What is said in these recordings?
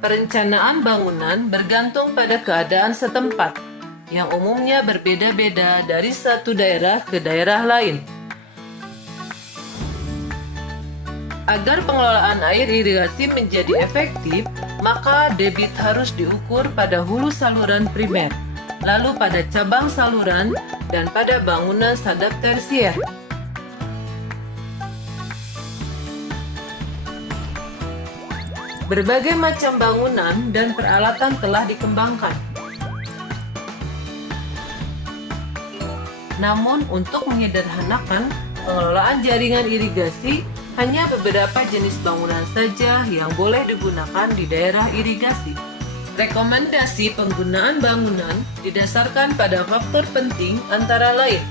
Perencanaan bangunan bergantung pada keadaan setempat, yang umumnya berbeda-beda dari satu daerah ke daerah lain. Agar pengelolaan air irigasi menjadi efektif, maka debit harus diukur pada hulu saluran primer, lalu pada cabang saluran, dan pada bangunan sadap tersier. Berbagai macam bangunan dan peralatan telah dikembangkan. Namun, untuk menyederhanakan pengelolaan jaringan irigasi, hanya beberapa jenis bangunan saja yang boleh digunakan di daerah irigasi. Rekomendasi penggunaan bangunan didasarkan pada faktor penting antara lain: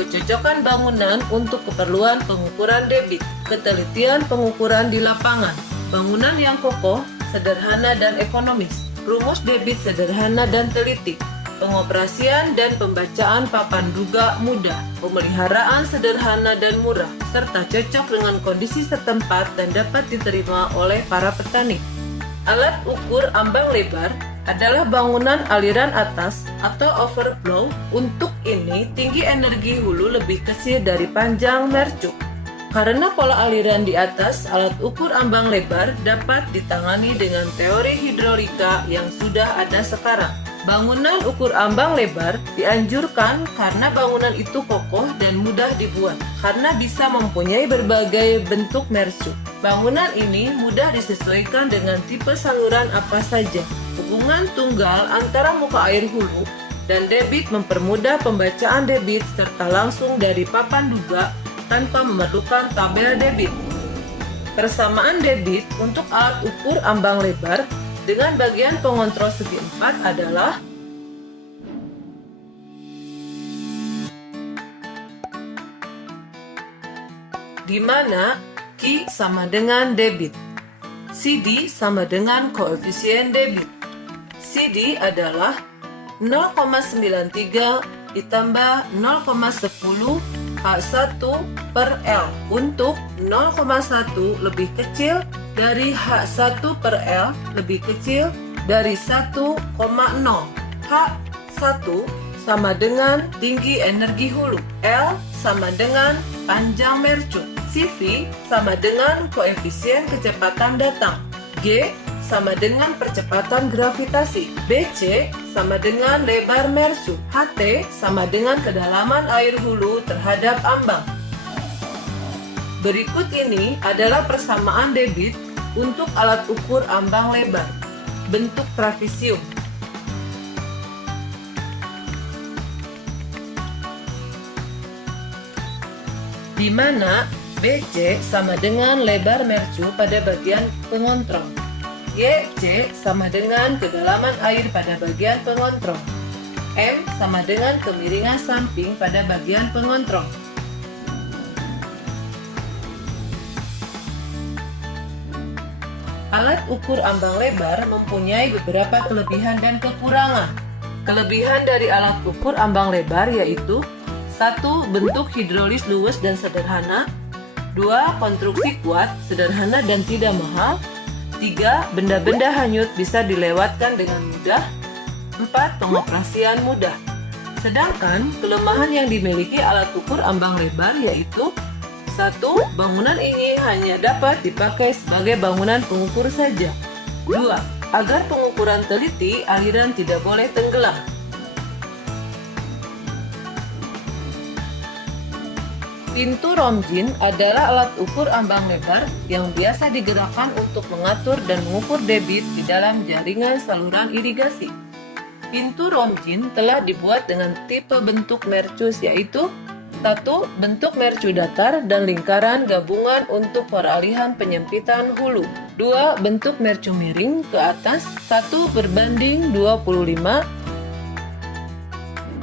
kecocokan bangunan untuk keperluan pengukuran debit, ketelitian pengukuran di lapangan, bangunan yang kokoh, sederhana dan ekonomis, rumus debit sederhana dan teliti, pengoperasian dan pembacaan papan duga mudah, pemeliharaan sederhana dan murah, serta cocok dengan kondisi setempat dan dapat diterima oleh para petani. Alat ukur ambang lebar adalah bangunan aliran atas atau overflow. Untuk ini, tinggi energi hulu lebih kecil dari panjang mercuk. Karena pola aliran di atas, alat ukur ambang lebar dapat ditangani dengan teori hidrolika yang sudah ada sekarang. Bangunan ukur ambang lebar dianjurkan karena bangunan itu kokoh dan mudah dibuat, karena bisa mempunyai berbagai bentuk mercuk. Bangunan ini mudah disesuaikan dengan tipe saluran apa saja. Hubungan tunggal antara muka air hulu dan debit mempermudah pembacaan debit serta langsung dari papan duga tanpa memerlukan tabel debit. Persamaan debit untuk alat ukur ambang lebar dengan bagian pengontrol segi 4 adalah di mana Q sama dengan debit, CD sama dengan koefisien debit. CD adalah 0,93 ditambah 0,10 H1 per L untuk 0,1 lebih kecil dari H1 per L lebih kecil dari 1,0. H1 sama dengan tinggi energi hulu, L sama dengan panjang mercuk, CV sama dengan koefisien kecepatan datang, G sama dengan percepatan gravitasi, BC sama dengan lebar mercuk, HT sama dengan kedalaman air hulu terhadap ambang. Berikut ini adalah persamaan debit untuk alat ukur ambang lebar, bentuk trapesium. Di mana BC sama dengan lebar mercuk pada bagian pengontrol, YC sama dengan kedalaman air pada bagian pengontrol, M sama dengan kemiringan samping pada bagian pengontrol. Alat ukur ambang lebar mempunyai beberapa kelebihan dan kekurangan. Kelebihan dari alat ukur ambang lebar yaitu: 1. Bentuk hidrolis luwes dan sederhana. 2. Konstruksi kuat, sederhana dan tidak mahal. 3. Benda-benda hanyut bisa dilewatkan dengan mudah. 4. Pengoperasian mudah. Sedangkan kelemahan yang dimiliki alat ukur ambang lebar yaitu: 1. Bangunan ini hanya dapat dipakai sebagai bangunan pengukur saja. 2. Agar pengukuran teliti, aliran tidak boleh tenggelam. Pintu romjin adalah alat ukur ambang lebar yang biasa digerakkan untuk mengatur dan mengukur debit di dalam jaringan saluran irigasi. Pintu Romjin telah dibuat dengan tipe bentuk mercus, yaitu 1. Bentuk mercu datar dan lingkaran gabungan untuk peralihan penyempitan hulu. 2. Bentuk mercu miring ke atas 1:25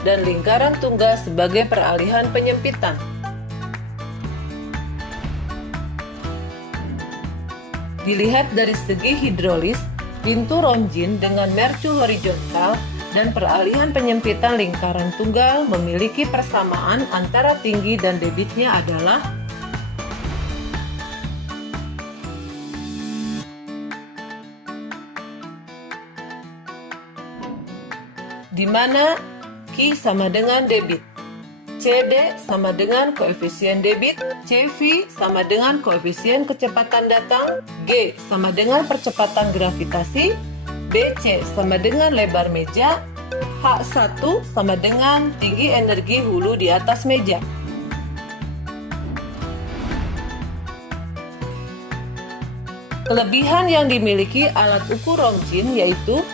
dan lingkaran tunggal sebagai peralihan penyempitan. Dilihat dari segi hidrolis, pintu Romjin dengan mercu horizontal dan peralihan penyempitan lingkaran tunggal memiliki persamaan antara tinggi dan debitnya adalah di mana Q sama dengan debit, CD sama dengan koefisien debit, CV sama dengan koefisien kecepatan datang, G sama dengan percepatan gravitasi, BC sama dengan lebar meja, H1 sama dengan tinggi energi hulu di atas meja. Kelebihan yang dimiliki alat ukur Romjin yaitu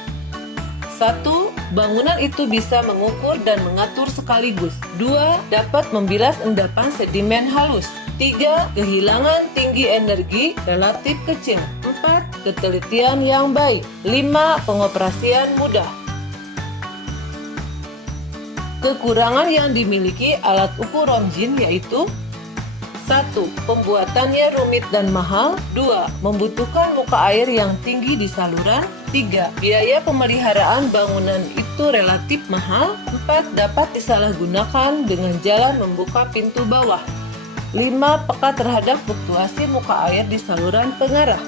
1. Bangunan itu bisa mengukur dan mengatur sekaligus. 2. Dapat membilas endapan sedimen halus. 3. Kehilangan tinggi energi relatif kecil. 4. Ketelitian yang baik. 5. Pengoperasian mudah. Kekurangan yang dimiliki alat ukur Romjin yaitu 1. Pembuatannya rumit dan mahal. 2. Membutuhkan muka air yang tinggi di saluran. 3. Biaya pemeliharaan bangunan itu relatif mahal. 4. Dapat disalahgunakan dengan jalan membuka pintu bawah. 5. Peka terhadap fluktuasi muka air di saluran pengarah.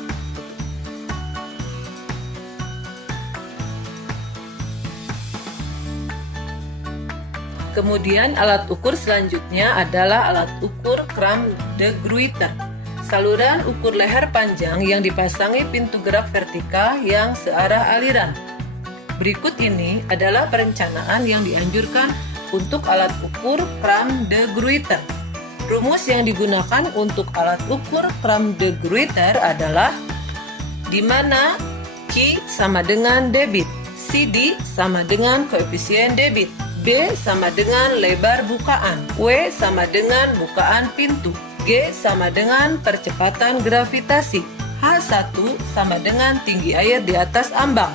Kemudian alat ukur selanjutnya adalah alat ukur Crème de Gruyter, saluran ukur leher panjang yang dipasangi pintu gerak vertikal yang searah aliran. Berikut ini adalah perencanaan yang dianjurkan untuk alat ukur Crème de Gruyter. Rumus yang digunakan untuk alat ukur Crème de Gruyter adalah di mana Q sama dengan debit, CD sama dengan koefisien debit, B sama dengan lebar bukaan, W sama dengan bukaan pintu, G sama dengan percepatan gravitasi, H1 sama dengan tinggi air di atas ambang.